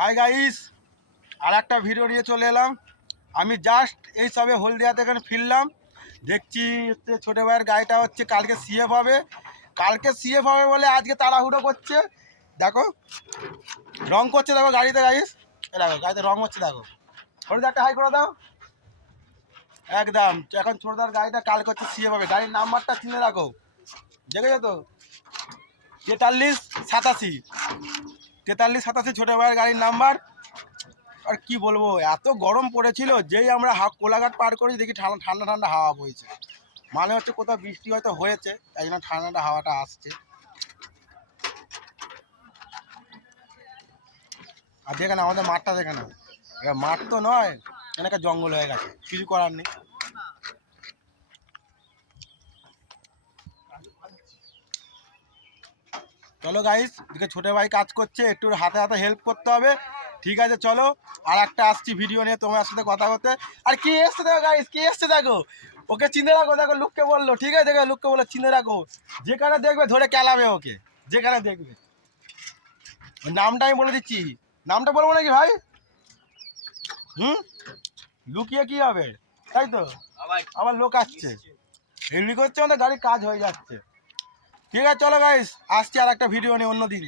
Hi guys আর একটা video নিয়ে চলে এলাম। আমি জাস্ট এই সবে হলদিয়া থেকে ফিরলাম। দেখছি হচ্ছে ছোটো ভাইয়ের গাড়িটা হচ্ছে কালকে সিএফ হবে। কালকে সিএফ হবে বলে আজকে তাড়াহুড়ো করছে। দেখো, রং করছে দেখো গাড়িতে গাইস এ দেখো, গাড়িতে রং হচ্ছে, দেখো। একটা হাই করে দাও। একদম। এখন ছোটদার গাড়িটা কালকে হচ্ছে সিএফ হবে। গাড়ির নাম্বারটা চিনে রাখো। দেখেছ তো? তেতাল্লিশ সাতাশি। তেতাল্লিশ, সাতাশি ছোটো ভাইয়ের গাড়ির নাম্বার। আর কি বলব, এত গরম পড়েছিল, যেই আমরা হা কোলাঘাট পার করি দেখি ঠান্ডা ঠান্ডা ঠান্ডা হাওয়া বইছে। মানে হচ্ছে কোথাও বৃষ্টি হয়তো হয়েছে, তাই জন্য ঠান্ডা হাওয়াটা আসছে। আর দেখে আমাদের মাঠটা দেখে না মাঠ তো নয় এখানে জঙ্গল হয়ে গেছে, কিছু করার নেই। চলো গাইস দিকে ছোটো ভাই কাজ করছে একটু হাতে হাতে হেল্প করতে হবে। ঠিক আছে চলো। আর একটা আসছি ভিডিও নিয়ে তোমার সাথে কথা বলতে। আর কি এসছে দেখো গাইস কি এসছে দেখো? ওকে চিনে রাখো দেখো লুককে বলল। ঠিক আছে দেখো লুককে বলল চিনে রাখো। যেখানে দেখবে ধরে কেলাবে ওকে। যেখানে দেখবে। নামটা আমি বলে দিচ্ছি। নামটা বলব নাকি ভাই? হুম? লুকিয়ে কি হবে? তাই তো? আবার লোক আসছে। এমনি করছে আমাদের গাড়ির কাজ হয়ে যাচ্ছে। ঠিক আছে চলো গাইস আসছি আর একটা ভিডিও নিয়ে অন্য দিন